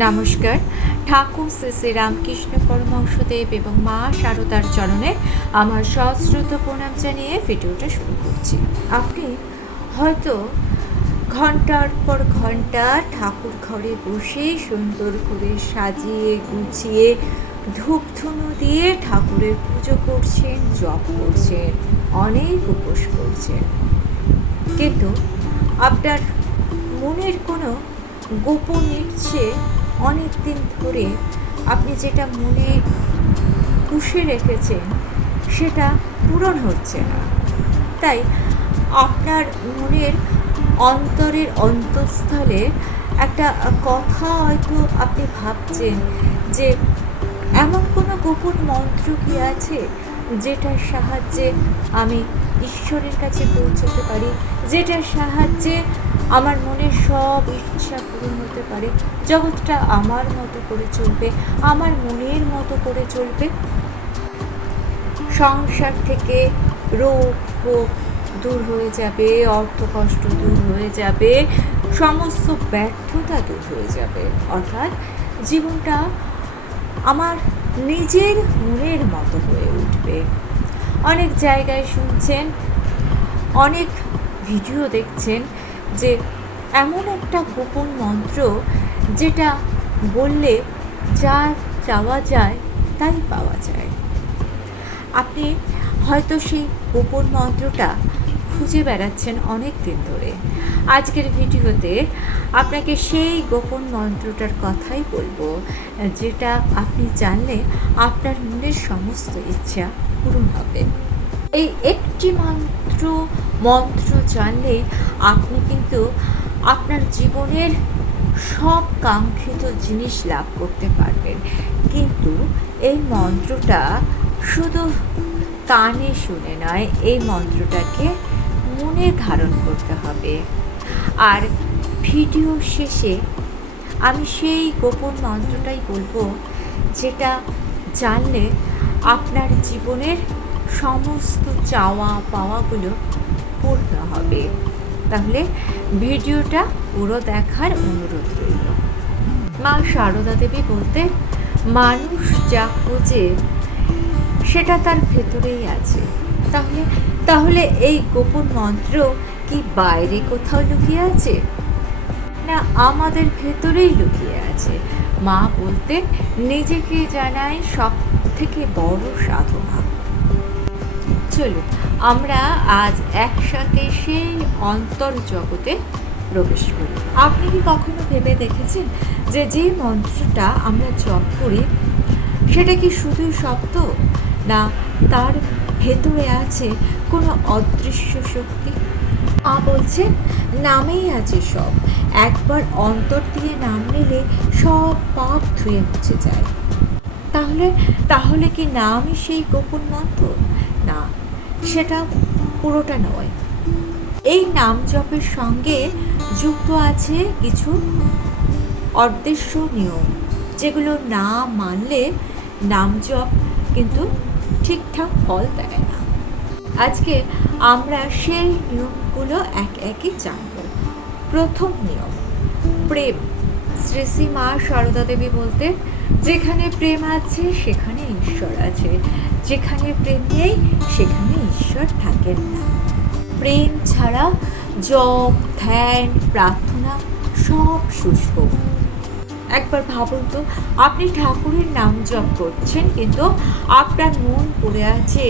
নমস্কার। ঠাকুর শ্রী শ্রী রামকৃষ্ণ পরমহংসদেব এবং মা শারদার চরণে আমার সশ্রদ্ধ প্রণাম জানিয়ে ভিডিওটা শুরু করছি। আপনি হয়তো ঘন্টার পর ঘন্টা ঠাকুর ঘরে বসে সুন্দর করে সাজিয়ে গুছিয়ে ধূপধুনো দিয়ে ঠাকুরের পুজো করছেন, জপ করছেন, অনেক উপোস করছেন, কিন্তু আপনার মনের কোনো গোপন ইচ্ছে অনেক দিন ধরে আপনি যেটা মনে পুষে রেখেছেন সেটা পূরণ হচ্ছে না। তাই আপনার মনের অন্তরের অন্তঃস্থলে একটা কথা হয়তো আপনি ভাবছেন যে এমন কোনো গোপন মন্ত্র কি আছে যেটার সাহায্যে আমি ঈশ্বরের কাছে পৌঁছতে পারি, যেটার সাহায্যে আমার মনের সব ইচ্ছা পূরণ হতে পারে, জগৎটা আমার মতো করে চলবে, আমার মনের মতো করে চলবে। সংসার থেকে রোগ ভোগ দূর হয়ে যাবে, অর্থকষ্ট দূর হয়ে যাবে, সমস্ত ব্যর্থতা দূর হয়ে যাবে, অর্থাৎ জীবনটা আমার নিজের মনের মতো হয়ে উঠবে। অনেক জায়গায় শুনছেন, অনেক ভিডিও দেখছেন যে এমন একটা গোপন মন্ত্র যেটা বললে যা চাওয়া যায় তাই পাওয়া যায়। আপনি হয়তো সেই গোপন মন্ত্রটা খুঁজে বেড়াচ্ছেন অনেক দিন ধরে। আজকের ভিডিওতে আপনাকে সেই গোপন মন্ত্রটার কথাই বলবো, যেটা আপনি জানলে আপনার মনের সমস্ত ইচ্ছা পূরণ হবে। এই একটি মন্ত্র জানলে আপনি কিন্তু আপনার জীবনের সব কাঙ্ক্ষিত জিনিস লাভ করতে পারবেন। কিন্তু এই মন্ত্রটা শুধু কানে শুনে নয়, এই মন্ত্রটাকে মনে ধারণ করতে হবে। আর ভিডিও শেষে আমি সেই গোপন মন্ত্রটাই বলবো, যেটা জানলে আপনার জীবনের সমস্ত চাওয়া পাওয়াগুলো পূর্ণ হবে। তাহলে ভিডিওটা পুরো দেখার অনুরোধ রইল। মা শারদা দেবী বলতে, মানুষ যা খোঁজে সেটা তার ভেতরেই আছে। তাহলে এই গোপন মন্ত্র কি বাইরে কোথাও লুকিয়ে আছে, না আমাদের ভেতরেই লুকিয়ে আছে? মা বলতে, নিজেকে জানাই সব থেকে বড় সাধনা। চলুন আমরা আজ একসাথে সেই অন্তর জগতে প্রবেশ করি। আপনি কি কখনো ভেবে দেখেছেন যে মন্ত্রটা আমরা জপ করি সেটা কি শুধুই শব্দ, না তার ভেতরে আছে কোনো অদৃশ্য শক্তি? মা বলছেন, নামেই আছে সব। একবার অন্তর দিয়ে নাম নিলে সব পাপ ধুয়ে মুছে যায়। তাহলে কি নামই সেই গোপন মন্ত্র? না, সেটা পুরোটা নয়। এই নাম জপের সঙ্গে যুক্ত আছে কিছু অদৃশ্য নিয়ম, যেগুলো না মানলে নাম জপ কিন্তু ঠিকঠাক ফল দেয় না। আজকে আমরা সেই নিয়মগুলো এক একে জানব। প্রথম নিয়ম, প্রেম। শ্রী শ্রী মা শারদা দেবী বলতে, যেখানে প্রেম আছে সেখানে ঈশ্বর আছে, যেখানে প্রেম নেই সেখানে ঈশ্বর থাকেন না। প্রেম ছাড়া জপ, ধ্যান, প্রার্থনা সব শুষ্ক। একবার ভাবুন তো, আপনি ঠাকুরের নাম জপ করছেন কিন্তু আপনার মন পড়ে আছে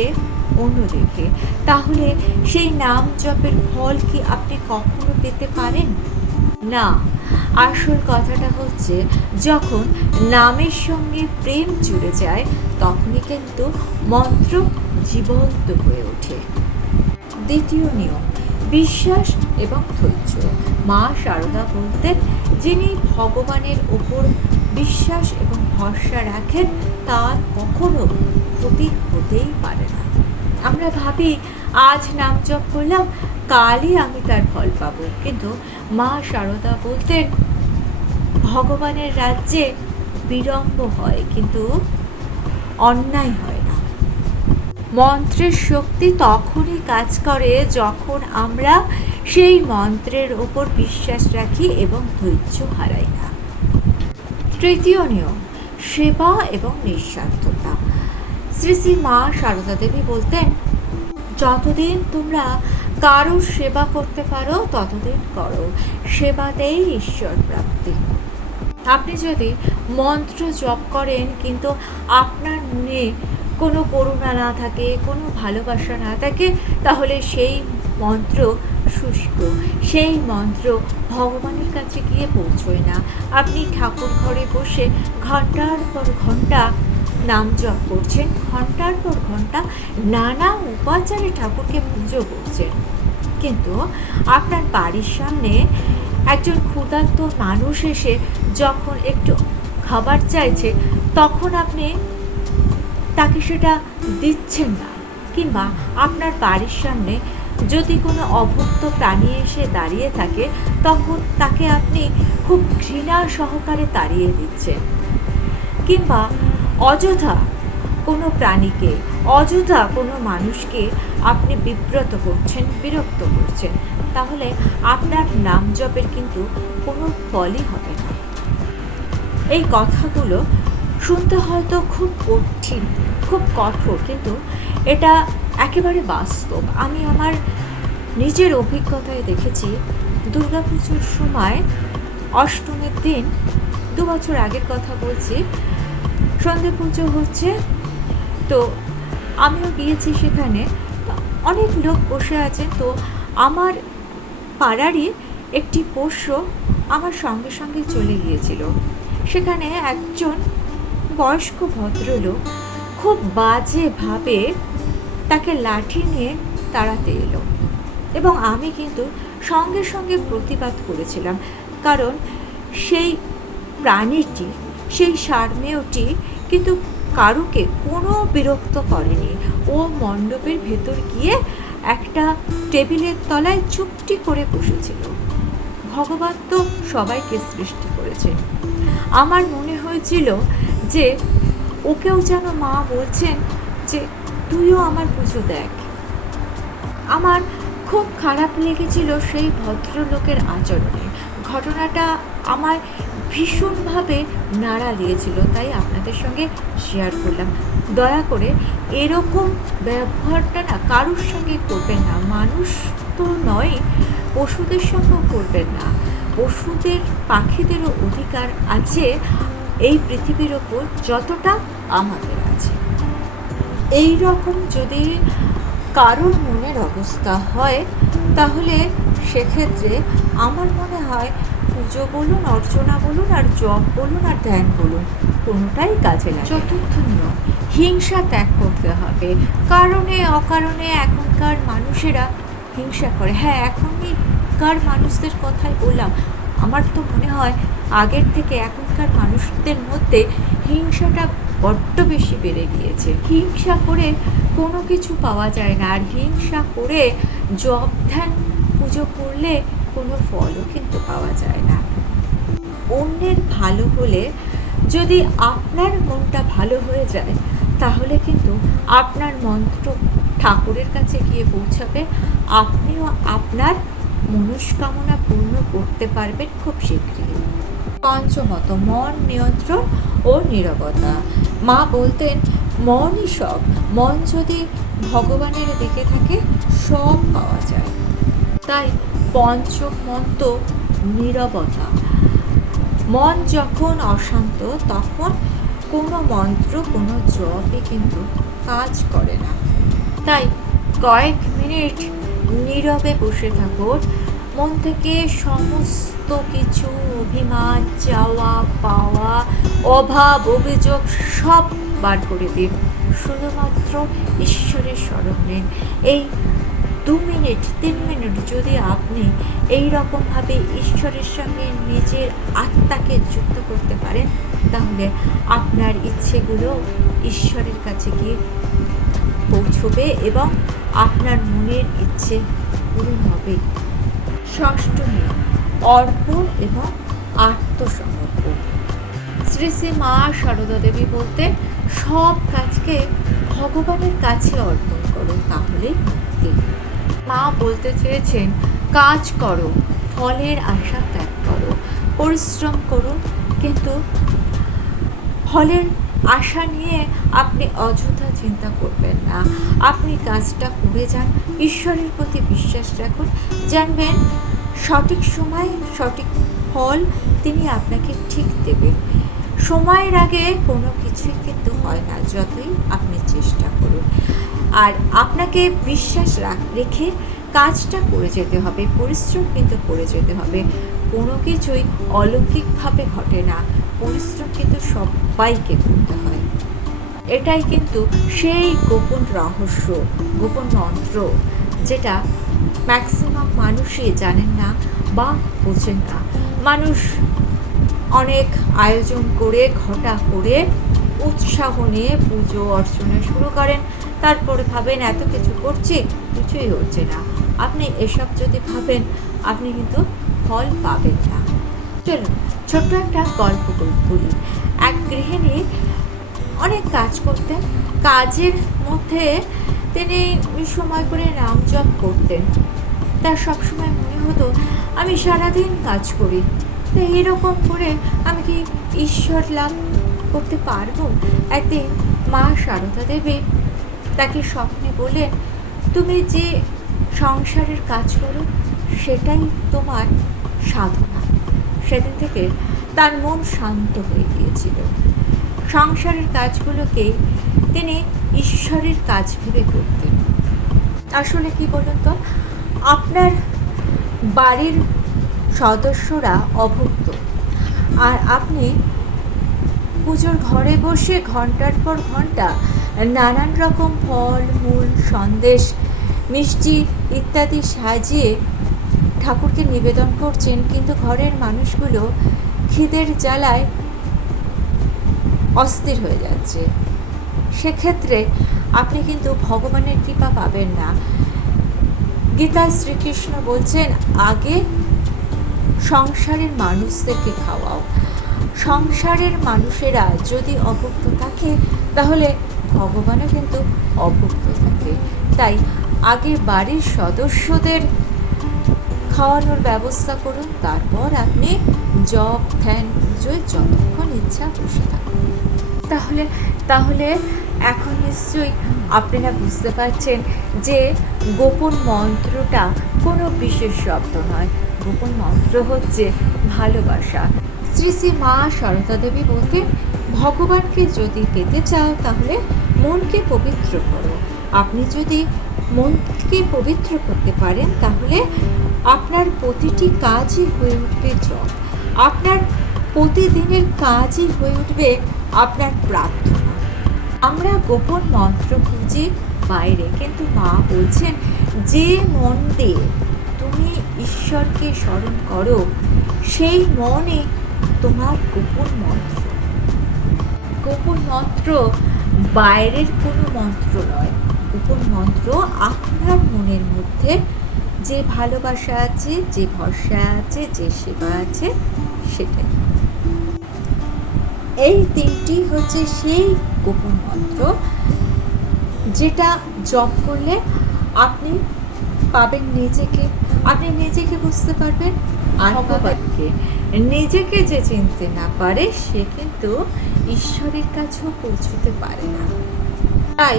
অন্যদিকে। তাহলে সেই নাম জপের ফল কি আপনি কখনো পেতে পারেন? না। আসল কথাটা হচ্ছে, যখন নামের সঙ্গে প্রেম জুড়ে যায় তখনই কিন্তু মন্ত্র জীবন্ত হয়ে ওঠে। দ্বিতীয় নিয়ম, বিশ্বাস এবং ধৈর্য। মা শারদা বলতেন, যিনি ভগবানের ওপর বিশ্বাস এবং ভরসা রাখেন তার কখনো ক্ষতি হতেই পারে না। আমরা ভাবি আজ নাম জপ করলাম, কালই আমি তার ফল পাবো, কিন্তু মা শারদা বলতেন, ভগবানের রাজ্যে বিলম্ব হয় কিন্তু অন্যায় হয় না। মন্ত্রের শক্তি তখনই কাজ করে যখন আমরা সেই মন্ত্রের ওপর বিশ্বাস রাখি এবং ধৈর্য হারাই না। তৃতীয় নিয়ম, সেবা এবং নিঃস্বার্থতা। শ্রী শ্রী মা সারদা দেবী বলতেন, যতদিন তোমরা কারোর সেবা করতে পারো ততদিন করো, সেবাতেই ঈশ্বর প্রাপ্তি। আপনি যদি মন্ত্র জপ করেন কিন্তু আপনার মনে কোনো করুণা না থাকে, কোনো ভালোবাসা না থাকে, তাহলে সেই মন্ত্র শুষ্ক, সেই মন্ত্র ভগবানের কাছে গিয়ে পৌঁছয় না। আপনি ঠাকুর ঘরে বসে ঘন্টার পর ঘন্টা নাম জপ করছেন, ঘন্টার পর ঘন্টা নানা উপাচারে ঠাকুরকে পুজো করছেন, কিন্তু আপনার বাড়ির সামনে একজন ক্ষুধার্ত মানুষ এসে যখন একটু খাবার চাইছে, তখন আপনি তাকে সেটা দিচ্ছেন না। কিংবা আপনার বাড়ির সামনে যদি কোনো অভুক্ত প্রাণী এসে দাঁড়িয়ে থাকে, তখন তাকে আপনি খুব ঘৃণা সহকারে তাড়িয়ে দিচ্ছেন। কিংবা অযথা কোনো প্রাণীকে, অযথা কোনো মানুষকে আপনি বিব্রত করছেন, বিরক্ত করছেন, তাহলে আপনার নাম জপের কিন্তু কোনো ফলই হবে না। এই কথাগুলো শুনতে হয়তো খুব কঠিন, খুব কঠোর, কিন্তু এটা একেবারে বাস্তব। আমি আমার নিজের অভিজ্ঞতায় দেখেছি, দুর্গাপুজোর সময় অষ্টমীর দিন, 2 বছর আগের কথা বলছি, সন্ধে পুজো হচ্ছে, তো আমিও গিয়েছি সেখানে। অনেক লোক বসে আছেন, তো আমার পাড়ারই একটি পোষ্য আমার সঙ্গে সঙ্গে চলে গিয়েছিল। সেখানে একজন বয়স্ক ভদ্রলোক খুব বাজেভাবে তাকে লাঠি নিয়ে তাড়াতে এলো, এবং আমি কিন্তু সঙ্গে সঙ্গে প্রতিবাদ করেছিলাম, কারণ সেই প্রাণীটি, সেই সারমেয়টি কিন্তু কারুকে কোনো বিরক্ত করেনি। ও মণ্ডপের ভেতর গিয়ে একটা টেবিলের তলায় চুপটি করে বসেছিল। ভগবান তো সবাইকে সৃষ্টি করেছেন। আমার মনে হয়েছিল যে ওকেও যেন মা বলছেন যে তুইও আমার পুজো দেখ। আমার খুব খারাপ লেগেছিল সেই ভদ্রলোকের আচরণে। ঘটনাটা আমার ভীষণভাবে নাড়া দিয়েছিল, তাই আপনাদের সঙ্গে শেয়ার করলাম। দয়া করে এরকম ব্যবহারটা না কারুর সঙ্গে করবেন না। মানুষ তো নয়, পশুদের সঙ্গেও করবেন না। পশুদের, পাখিদেরও অধিকার আছে এই পৃথিবীর ওপর যতটা আমাদের আছে। এই রকম যদি কারোর মনের অবস্থা হয়, তাহলে সেক্ষেত্রে আমার মনে হয় পুজো বলুন, অর্চনা বলুন, আর জপ বলুন, আর ধ্যান বলুন, কোনোটাই কাজে লাগে। চতুর্থ নিয়ম, হিংসা ত্যাগ করতে হবে। কারণে অকারণে এখনকার মানুষেরা হিংসা করে। হ্যাঁ, এখনকার মানুষদের কথাই বললাম। আমার তো মনে হয় আগের থেকে এখনকার মানুষদের মধ্যে হিংসাটা বড্ড বেশি বেড়ে গিয়েছে। হিংসা করে কোনো কিছু পাওয়া যায় না, আর হিংসা করে জপ ধ্যান পুজো করলে কোনো ফলও কিন্তু পাওয়া যায় না। অন্যের ভালো হলে যদি আপনার মনটা ভালো হয়ে যায়, তাহলে কিন্তু আপনার মন্ত্র ঠাকুরের কাছে গিয়ে পৌঁছাবে, আপনিও আপনার মনস্কামনা পূর্ণ করতে পারবেন খুব শীঘ্রই। পঞ্চমত, মন নিয়ন্ত্রণ ও নীরবতা। মা বলতেন, মনই সব। মন যদি ভগবানের দিকে থাকে, সব পাওয়া যায়। তাই পঞ্চম মন্ত্র নীরবতা। মন যখন অশান্ত, তখন কোনো মন্ত্র, কোনো জপই কিন্তু কাজ করে না। তাই কয়েক মিনিট নীরবে বসে থাকুন। মন থেকে সমস্ত কিছু, অভিমান, চাওয়া পাওয়া, অভাব, অভিযোগ সব বার করে দিন। শুধুমাত্র ঈশ্বরের স্মরণ নিন। এই 2 মিনিট 3 মিনিট যদি আপনি এই রকমভাবে ঈশ্বরের সঙ্গে নিজের আত্মাকে যুক্ত করতে পারেন, তাহলে আপনার ইচ্ছেগুলো ঈশ্বরের কাছে গিয়ে পৌঁছবে এবং আপনার মনের ইচ্ছে পূরণ হবে। ষষ্ঠ নিয়ম, অর্পণ এবং আত্মসমর্পণ। শ্রী শ্রী মা সারদা দেবী বলতেন, সব কাজকে ভগবানের কাছে অর্পণ করো, তাহলেই মুক্তি। মা বলতে চেয়েছেন, কাজ করো, ফলের আশা ত্যাগ করো, পরিশ্রম করুন, কিন্তু ফলের আশা নিয়ে আপনি অযথা চিন্তা করবেন না। আপনি কাজটা করে যান, ঈশ্বরের প্রতি বিশ্বাস রাখুন, জানবেন সঠিক সময় সঠিক ফল তিনি আপনাকে ঠিক দেবেন। সময়ের আগে কোনো কিছুই কিন্তু হয় না, যতই আপনি চেষ্টা করুন। আর আপনাকে বিশ্বাস রেখে কাজটা করে যেতে হবে, পরিশ্রম কিন্তু করে যেতে হবে। কোনো কিছুই অলৌকিকভাবে ঘটে না, পরিশ্রম কিন্তু সবাইকে করতে হয়। এটাই কিন্তু সেই গোপন রহস্য, গোপন মন্ত্র, যেটা ম্যাক্সিমাম মানুষই জানেন না বা বোঝেন না। মানুষ অনেক আয়োজন করে, ঘটা করে, উৎসাহ নিয়ে পুজো অর্চনা শুরু করেন, তারপরে ভাবেন এত কিছু করছি, কিছুই হচ্ছে না। আপনি এসব যদি ভাবেন, আপনি কিন্তু ফল পাবেন না। চলুন ছোট্ট একটা গল্প বলি। এক গৃহিণী অনেক কাজ করতেন, কাজের মধ্যে তিনি সময় করে নাম জপ করতেন। তার সবসময় মনে হতো আমি সারাদিন কাজ করি, তো এরকম করে আমি কি ঈশ্বর লাভ করতে পারবো? একদিন মা সারদা দেবী তাকে স্বপ্নে বলেন, তুমি যে সংসারের কাজ করো সেটাই তোমার সাধনা। সেদিন থেকে তার মন শান্ত হয়ে গিয়েছিল। সংসারের কাজগুলোকে তিনি ঈশ্বরের কাজ ভেবে করতেন। আসলে কি বলুন তো, আপনার বাড়ির সদস্যরা অভুক্ত, আর আপনি পুজোর ঘরে বসে ঘন্টার পর ঘন্টা নানান রকম ফল মূল সন্দেশ মিষ্টি ইত্যাদি সাজিয়ে ঠাকুরকে নিবেদন করছেন, কিন্তু ঘরের মানুষগুলো খিদের জ্বালায় অস্থির হয়ে যাচ্ছে। সেক্ষেত্রে আপনি কিন্তু ভগবানের কৃপা পাবেন না। গীতায় শ্রীকৃষ্ণ বলছেন, আগে সংসারের মানুষদেরকে খাওয়াও। সংসারের মানুষেরা যদি অভুক্ত থাকে, তাহলে ভগবানও কিন্তু অভুক্ত থাকে। তাই আগে বাড়ির সদস্যদের খাওয়ানোর ব্যবস্থা করুন, তারপর আপনি জপ ধ্যান পুজোয় যতক্ষণ ইচ্ছা বসে থাকুন। তাহলে এখন নিশ্চয়ই আপনারা বুঝতে পারছেন যে গোপন মন্ত্রটা কোনো বিশেষ শব্দ নয়, গোপন মন্ত্র হচ্ছে ভালোবাসা। শ্রী শ্রী মা সারদা দেবী বলতেন, ভগবানকে যদি পেতে চাও তাহলে মনকে পবিত্র করো। আপনি যদি মনকে পবিত্র করতে পারেন, তাহলে আপনার প্রতিটি কাজই হয়ে উঠবে জপ, আপনার প্রতিদিনের কাজই হয়ে উঠবে আপনার প্রার্থনা। আমরা গোপন মন্ত্র খুঁজি বাইরে, কিন্তু মা বলছেন, যে মন দিয়ে তুমি ঈশ্বরকে স্মরণ করো সেই মনে তোমার গোপন মন্ত্র। গোপন মন্ত্র বাইরের কোনো মন্ত্র নয়, গোপন মন্ত্র আপনার মনের মধ্যে যে ভালোবাসা আছে, যে ভরসা আছে, যে সেবা আছে, সেটাই। এই তিনটি হচ্ছে সেই গোপন মন্ত্র, যেটা জপ করলে আপনি পাবেন নিজেকে, আপনি নিজেকে বুঝতে পারবেন আর ভগবানকে। নিজেকে যে চিনতে না পারে সে কিন্তু ঈশ্বরের কাছেও পৌঁছতে পারে না। তাই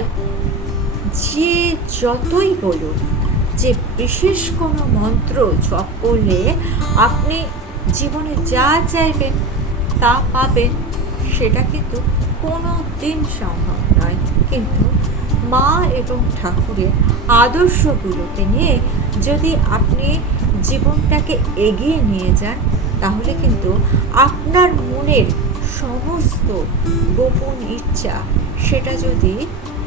যে যতই বলুন যে বিশেষ কোনো মন্ত্র জপ করলে আপনি জীবনে যা চাইবেন তা পাবেন, সেটা কিন্তু কোনো দিন সম্ভব নয়। কিন্তু মা এবং ঠাকুরের আদর্শগুলোকে নিয়ে যদি আপনি জীবনটাকে এগিয়ে নিয়ে যান, তাহলে কিন্তু আপনার মনের সমস্ত গোপন ইচ্ছা সেটা যদি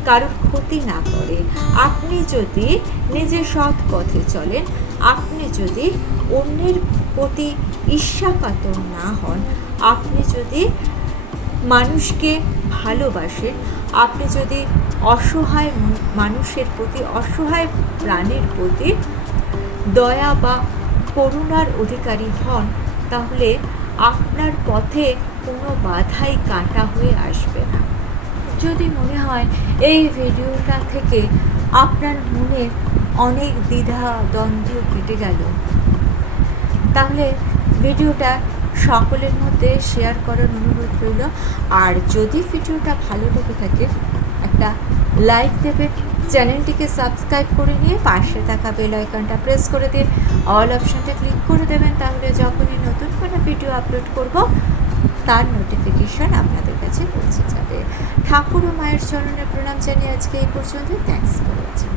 কারোর ক্ষতি না করে, আপনি যদি নিজের সৎ পথে চলেন, আপনি যদি অন্যের প্রতি ঈর্ষাকাতর না হন, আপনি যদি মানুষকে ভালোবাসেন, আপনি যদি অসহায় মানুষের প্রতি, অসহায় প্রাণীর প্রতি দয়া বা করুণার অধিকারী হন, তাহলে আপনার পথে কোনো বাধাই কাঁটা হয়ে আসবে না। যদি মনে হয় এই ভিডিওটা থেকে আপনার মনে অনেক দ্বিধা দ্বন্দ্ব কেটে গেল, তাহলে ভিডিওটা সকলের মধ্যে শেয়ার করার অনুরোধ রইল। আর যদি ভিডিওটা ভালো লেগে থাকে একটা লাইক দেবেন, চ্যানেলটিকে সাবস্ক্রাইব করে নিয়ে পাশে থাকা বেল আইকনটা প্রেস করে দিয়ে অল অপশানটা ক্লিক করে দেবেন। তাহলে যখনই নতুন কোনো ভিডিও আপলোড করব তার নোটিফিকেশন আপনাদের কাছে পৌঁছে যাবে। ঠাকুর ও মায়ের চরণে প্রণাম জানিয়ে আজকে এই পর্যন্ত। Thanks for watching.